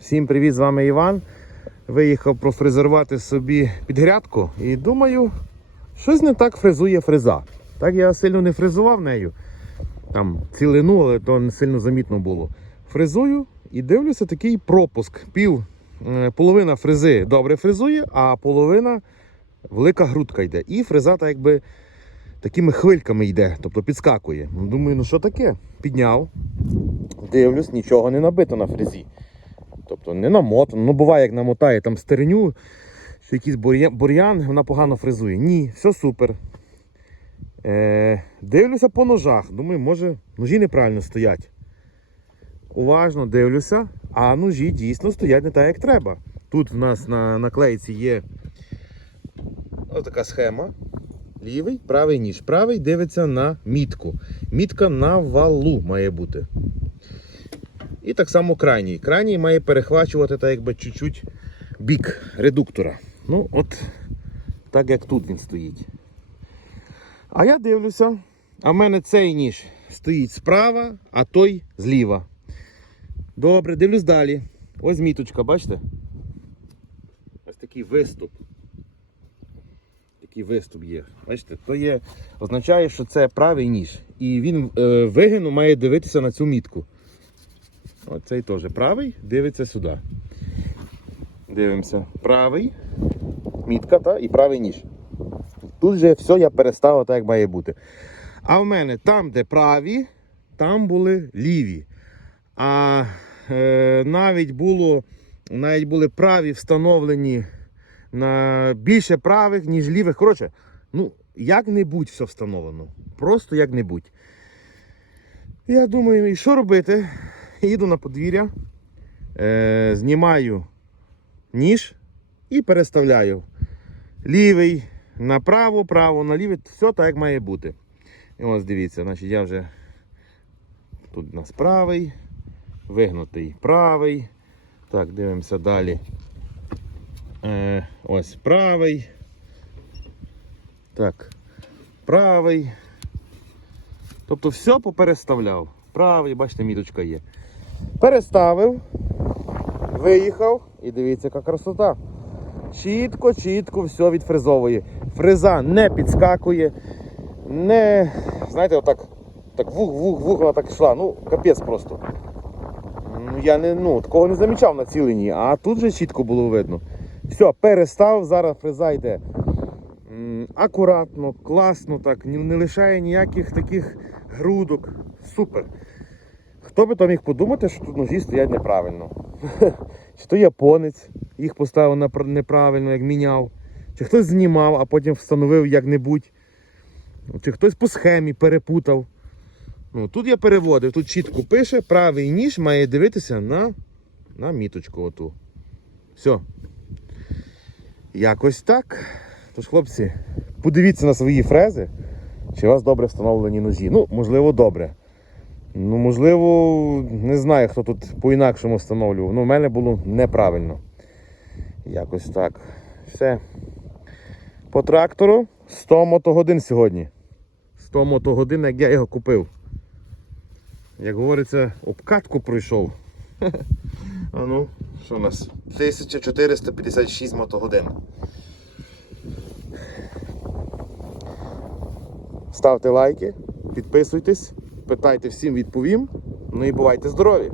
Всім привіт, з вами Іван. Виїхав профрезерувати собі підгрядку і думаю, щось не так фрезує фреза. Так я сильно не фрезував нею. Там цілину, але то не сильно замітно було. Фрезую і дивлюся такий пропуск. Пів е, половина фрези добре фрезує, а половина велика грудка йде. І фреза так якби такими хвильками йде, тобто підскакує. Думаю, ну що таке? Підняв. Дивлюсь, нічого не набито на фрезі. Тобто не намотано. Ну буває, як намотає там стерню, що якийсь бур'ян, вона погано фрезує. Ні, все супер. Е, дивлюся по ножах. Думаю, може ножі неправильно стоять. Уважно дивлюся, а ножі дійсно стоять не так, як треба. Тут в нас на наклейці є ось така схема. Лівий, правий ніж. Правий дивиться на мітку. Мітка на валу має бути. І так само крайній. Крайній має перехвачувати так якби чуть-чуть бік редуктора. Ну, от так як тут він стоїть. А я дивлюся, а в мене цей ніж стоїть справа, а той зліва. Добре, дивлюсь далі. Ось міточка, бачите? Ось такий виступ. Такий виступ є. Бачите, то є, означає, що це правий ніж. І він е, вигину має дивитися на цю мітку. Оцей теж правий, дивиться сюди. Дивимося. Правий, мітка та, і правий ніж. Тут же все я переставив так, як має бути. А в мене там, де праві, там були ліві. А е, навіть було, навіть були праві встановлені на більше правих, ніж лівих. Коротше, ну, як-небудь все встановлено. Просто як-небудь. Я думаю, і що робити? Їду на подвір'я, е, знімаю ніж і переставляю. Лівий направо, право, налівий, все так як має бути. І ось дивіться, значить я вже тут у нас правий, вигнутий правий. Так, дивимося далі. Е, ось правий. Так, правий. Тобто все попереставляв. Правий, бачите, міточка є. Переставив, виїхав і дивіться, яка красота. Чітко, чітко все відфризовує. Фреза не підскакує, не. Знаєте, отак. Так вух, вух, вух, вона так йшла. Ну, капець просто. Ну, я не, ну, такого не замічав на ціленні, а тут же чітко було видно. Все, перестав, зараз фреза йде. Акуратно, класно, так, не лишає ніяких таких грудок. Супер. Хто би то міг подумати, що тут ножі стоять неправильно. Чи то японець їх поставив неправильно, як міняв, чи хтось знімав, а потім встановив як-небудь. Чи хтось по схемі перепутав. Ну, тут я переводив, тут чітко пише, правий ніж має дивитися на, на міточку оту. Все. Якось так. Тож, хлопці, подивіться на свої фрези, чи у вас добре встановлені ножі. Ну, можливо, добре. Ну, можливо, не знаю, хто тут по-інакшому встановлював. Ну, в мене було неправильно. Якось так. Все. По трактору 100 мотогодин сьогодні. 100 мотогодин, як я його купив. Як говориться, обкатку пройшов. А ну, що у нас? 1456 мотогодин. Ставте лайки, підписуйтесь, питайте всім відповім. Ну і бувайте здорові!